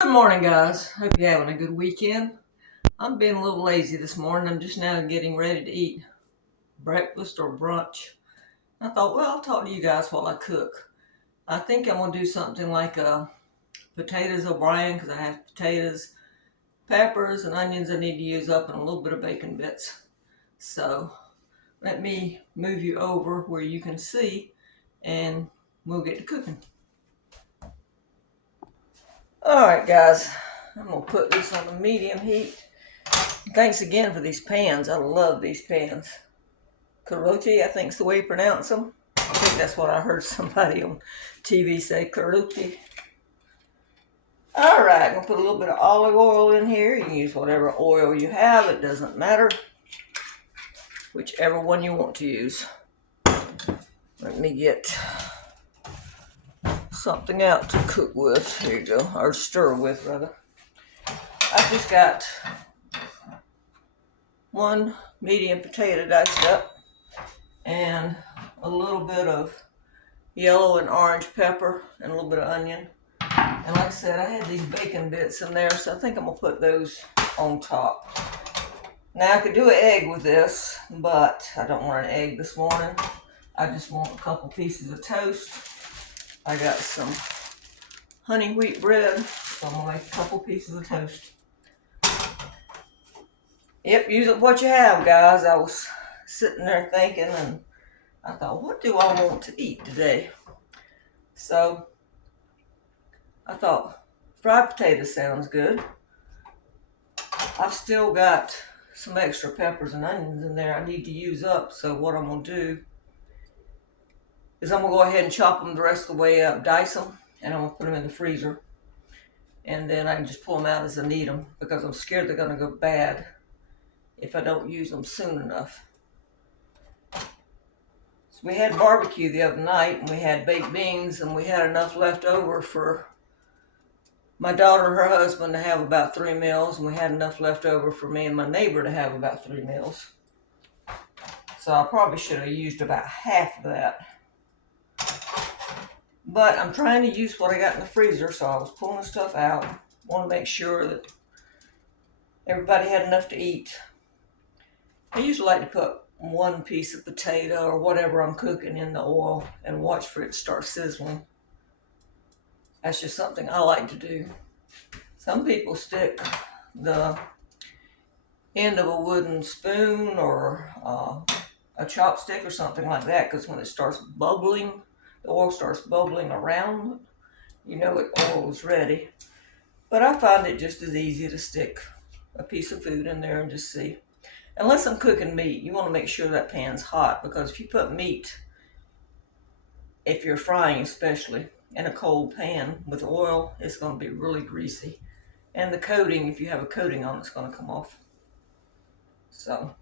Good morning, guys. Hope you're having a good weekend. I'm being a little lazy this morning. I'm just now getting ready to eat breakfast or brunch. I thought, well, I'll talk to you guys while I cook. I think I'm going to do something like potatoes O'Brien because I have potatoes, peppers, and onions I need to use up, and a little bit of bacon bits. So let me move you over where you can see, and we'll get to cooking. All right, guys. I'm going to put this on the medium heat. Thanks again for these pans. I love these pans. Karochi, I think is the way you pronounce them. I think that's what I heard somebody on TV say, Karochi. All right, I'm going to put a little bit of olive oil in here. You can use whatever oil you have. It doesn't matter. Whichever one you want to use. Let me get something out to cook with. Here you go. Or stir with, rather. I just got one medium potato diced up and a little bit of yellow and orange pepper and a little bit of onion. And like I said, I had these bacon bits in there, so I think I'm going to put those on top. Now, I could do an egg with this, but I don't want an egg this morning. I just want a couple pieces of toast. I got some honey wheat bread, so I'm going to make a couple pieces of toast. Yep, use up what you have, guys. I was sitting there thinking, and I thought, what do I want to eat today? So I thought fried potatoes sounds good. I've still got some extra peppers and onions in there I need to use up. So what I'm going to do is I'm going to go ahead and chop them the rest of the way up, dice them, and I'm going to put them in the freezer. And then I can just pull them out as I need them because I'm scared they're going to go bad if I don't use them soon enough. So we had barbecue the other night, and we had baked beans, and we had enough left over for my daughter and her husband to have about 3 meals, and we had enough left over for me and my neighbor to have about 3 meals. So I probably should have used about half of that. But I'm trying to use what I got in the freezer, so I was pulling the stuff out. Want to make sure that everybody had enough to eat. I usually like to put one piece of potato or whatever I'm cooking in the oil and watch for it to start sizzling. That's just something I like to do. Some people stick the end of a wooden spoon or a chopstick or something like that, because when it starts bubbling, the oil starts bubbling around, you know oil is ready. But I find it just as easy to stick a piece of food in there and just see. Unless I'm cooking meat, you want to make sure that pan's hot, because if you put meat, if you're frying especially, in a cold pan with oil, it's going to be really greasy. And the coating, if you have a coating on, it's going to come off. So,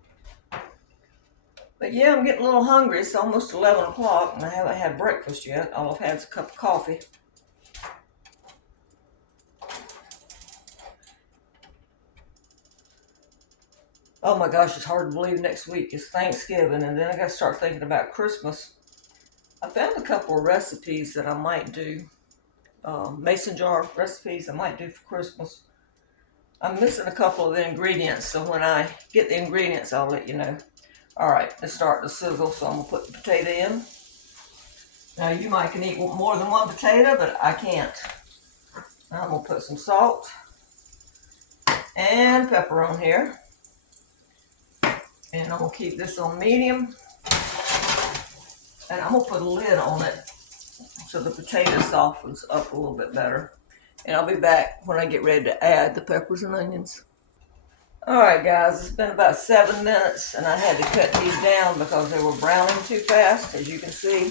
but yeah, I'm getting a little hungry. It's almost 11 o'clock and I haven't had breakfast yet. All I've had is a cup of coffee. Oh my gosh, it's hard to believe next week is Thanksgiving, and then I got to start thinking about Christmas. I found a couple of recipes that I might do, mason jar recipes I might do for Christmas. I'm missing a couple of the ingredients, so when I get the ingredients, I'll let you know. All right, let's start to sizzle, so I'm going to put the potato in. Now, you might can eat more than one potato, but I can't. Now I'm going to put some salt and pepper on here. And I'm going to keep this on medium. And I'm going to put a lid on it so the potato softens up a little bit better. And I'll be back when I get ready to add the peppers and onions. All right, guys, it's been about 7 minutes, and I had to cut these down because they were browning too fast, as you can see.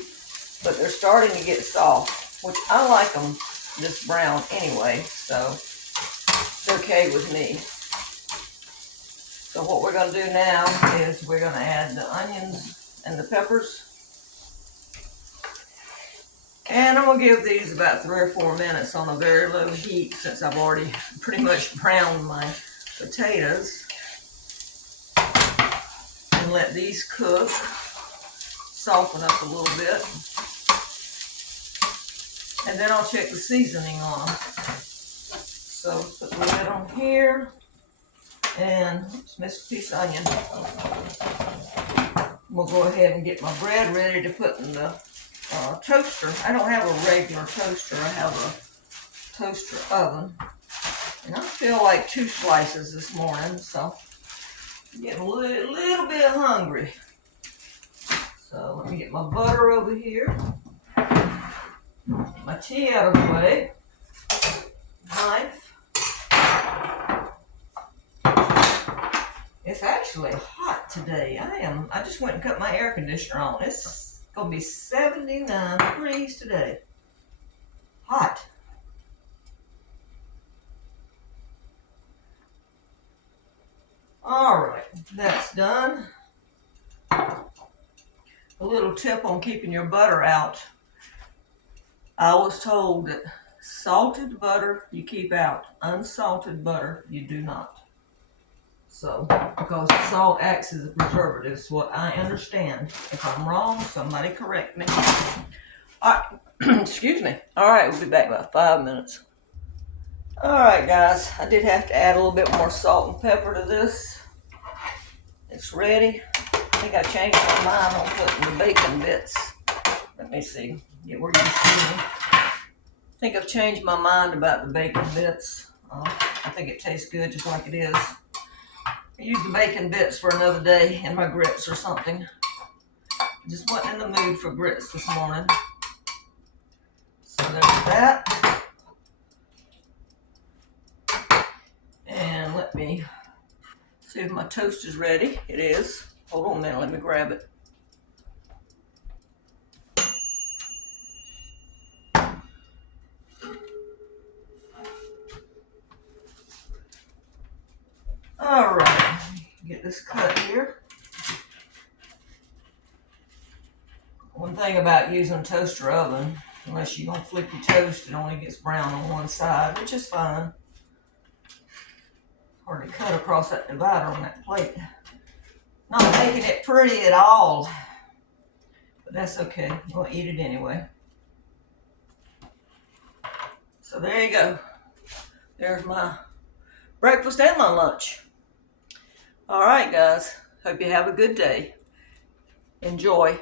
But they're starting to get soft, which I like them this brown anyway, so it's okay with me. So what we're going to do now is we're going to add the onions and the peppers. And I'm going to give these about 3 or 4 minutes on a very low heat, since I've already pretty much browned my potatoes. And let these cook, soften up a little bit. And then I'll check the seasoning on them. So put the lid on here, and let's miss a piece of onion. We'll go ahead and get my bread ready to put in the toaster. I don't have a regular toaster. I have a toaster oven. And I feel like 2 slices this morning, so I'm getting a little bit hungry. So let me get my butter over here. Get my tea out of the way. Knife. It's actually hot today. I just went and cut my air conditioner on. It's gonna be 79 degrees today. Hot. All right, that's done. A little tip on keeping your butter out. I was told that salted butter you keep out, unsalted butter you do not. So, because salt acts as a preservative, is what I understand. If I'm wrong, somebody correct me. All right, excuse me. All right, we'll be back in about 5 minutes. All right, guys, I did have to add a little bit more salt and pepper to this. It's ready. I think I changed my mind on putting the bacon bits. Let me see. Get where you see me. I think I've changed my mind about the bacon bits. I think it tastes good just like it is. I use the bacon bits for another day in my grits or something. Just wasn't in the mood for grits this morning. So there's that. And let me see if my toast is ready. It is. Hold on a minute, let me grab it. All right, get this cut here. One thing about using a toaster oven, unless you're gonna flip your toast, it only gets brown on one side, which is fine. Hard to cut across that divider on that plate. Not making it pretty at all, but that's okay. I'm gonna eat it anyway. So there you go. There's my breakfast and my lunch. All right, guys. Hope you have a good day. Enjoy.